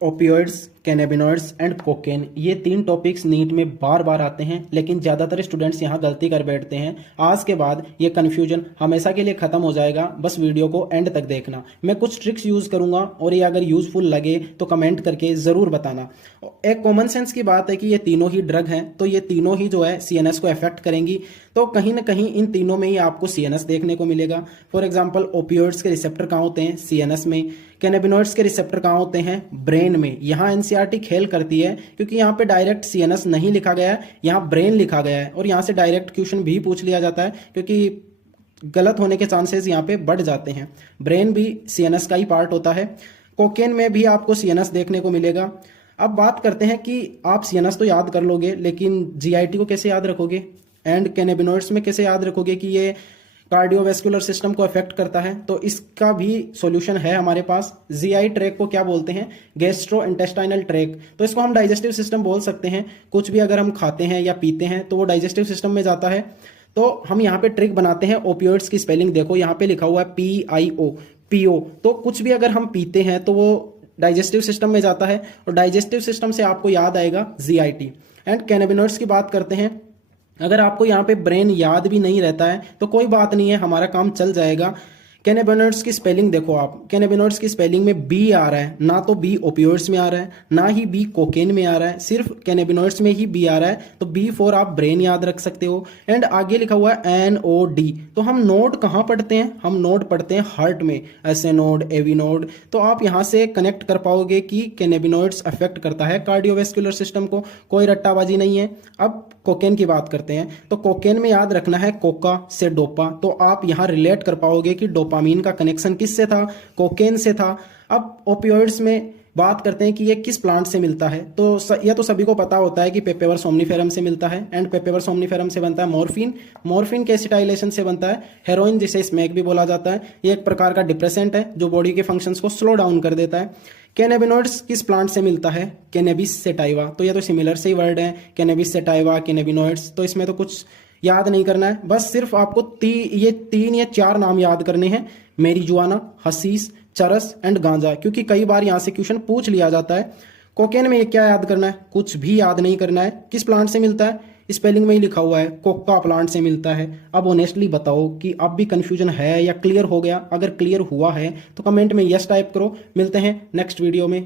Opioids, cannabinoids and cocaine, ये तीन topics NEET में बार बार आते हैं, लेकिन ज़्यादातर स्टूडेंट्स यहाँ गलती कर बैठते हैं। आज के बाद ये कन्फ्यूजन हमेशा के लिए ख़त्म हो जाएगा, बस वीडियो को एंड तक देखना। मैं कुछ ट्रिक्स यूज़ करूँगा और ये अगर यूज़फुल लगे तो कमेंट करके ज़रूर बताना। एक कॉमन सेंस की बात है कि ये तीनों ही ड्रग हैं, तो ये तीनों ही जो है CNS को अफेक्ट करेंगी, तो कहीं ना कहीं इन तीनों में ही आपको CNS देखने को मिलेगा। फॉर एग्जाम्पल, ओपियोइड्स के रिसेप्टर कहाँ होते हैं? CNS में। कैनाबिनॉइड्स के रिसेप्टर कहाँ होते हैं? ब्रेन में। यहाँ एनसीईआरटी खेल करती है क्योंकि यहाँ पे डायरेक्ट CNS नहीं लिखा गया है, यहाँ ब्रेन लिखा गया है, और यहाँ से डायरेक्ट क्वेश्चन भी पूछ लिया जाता है क्योंकि गलत होने के चांसेस यहाँ पे बढ़ जाते हैं। ब्रेन भी CNS का ही पार्ट होता है। कोकेन में भी आपको CNS देखने को मिलेगा। अब बात करते हैं कि आप CNS तो याद कर लोगे, लेकिन GIT को कैसे याद रखोगे एंड कैनाबिनॉइड्स में कैसे याद रखोगे कि ये कार्डियोवैस्कुलर सिस्टम को अफेक्ट करता है? तो इसका भी सॉल्यूशन है हमारे पास। GI ट्रैक को क्या बोलते हैं? Gastro intestinal tract. तो इसको हम डाइजेस्टिव सिस्टम बोल सकते हैं। कुछ भी अगर हम खाते हैं या पीते हैं तो वो डाइजेस्टिव सिस्टम में जाता है। तो हम यहाँ पे ट्रिक बनाते हैं। ओपियोइड्स की स्पेलिंग देखो, यहाँ पे लिखा हुआ है PIO, PO। तो कुछ भी अगर हम पीते हैं तो वो डाइजेस्टिव सिस्टम में जाता है, और डाइजेस्टिव सिस्टम से आपको याद आएगा GIT। एंड कैनाबिनॉइड्स की बात करते हैं। अगर आपको यहाँ पे ब्रेन याद भी नहीं रहता है तो कोई बात नहीं है, हमारा काम चल जाएगा। कैनाबिनॉइड्स की स्पेलिंग देखो आप, कैनाबिनॉइड्स की स्पेलिंग में B आ रहा है, ना तो B ओपियोइड्स में आ रहा है, ना ही B कोकेन में आ रहा है, सिर्फ कैनाबिनॉइड्स में ही B आ रहा है। तो B फॉर आप ब्रेन याद रख सकते हो। एंड आगे लिखा हुआ है NOD। तो हम नोड कहाँ पढ़ते हैं? हम नोड पढ़ते हैं हार्ट में, ऐसे नोड, एवी नोड। तो आप यहाँ से कनेक्ट कर पाओगे कि कैनाबिनॉइड्स अफेक्ट करता है कार्डियोवैस्कुलर सिस्टम को, कोई रट्टाबाजी नहीं है। अब कोकेन की बात करते हैं। तो कोकेन में याद रखना है कोका से डोपा। तो आप यहाँ रिलेट कर पाओगे कि डोपामीन का कनेक्शन किससे था? कोकेन से था। अब ओपियोइड्स में बात करते हैं कि ये किस प्लांट से मिलता है। तो यह तो सभी को पता होता है कि पेपेवर सोमनीफेरम से मिलता है। एंड पेपेवर सोमनीफेरम से बनता है मॉर्फिन। मॉर्फिन के एसिटाइलेशन से बनता है हेरोइन, जिसे स्मैक भी बोला जाता है। ये एक प्रकार का डिप्रेसेंट है जो बॉडी के फंक्शंस को स्लो डाउन कर देता है। कैनाबिनॉइड्स किस प्लांट से मिलता है? Cannabis sativa. तो ये तो सिमिलर से ही वर्ड है, कैनेबिस सेटाइवा, कैनाबिनॉइड्स। तो इसमें तो कुछ याद नहीं करना है, बस सिर्फ आपको ये 3 या 4 नाम याद करने हैं: मेरीजुआना, हसीस, चरस एंड गांजा, क्योंकि कई बार यहाँ से क्वेश्चन पूछ लिया जाता है। कोकेन में क्या याद करना है? कुछ भी याद नहीं करना है। किस प्लांट से मिलता है? स्पेलिंग में ही लिखा हुआ है, कोका प्लांट से मिलता है। अब ऑनेस्टली बताओ कि अब भी कंफ्यूजन है या क्लियर हो गया? अगर क्लियर हुआ है तो कमेंट में यस टाइप करो। मिलते हैं नेक्स्ट वीडियो में।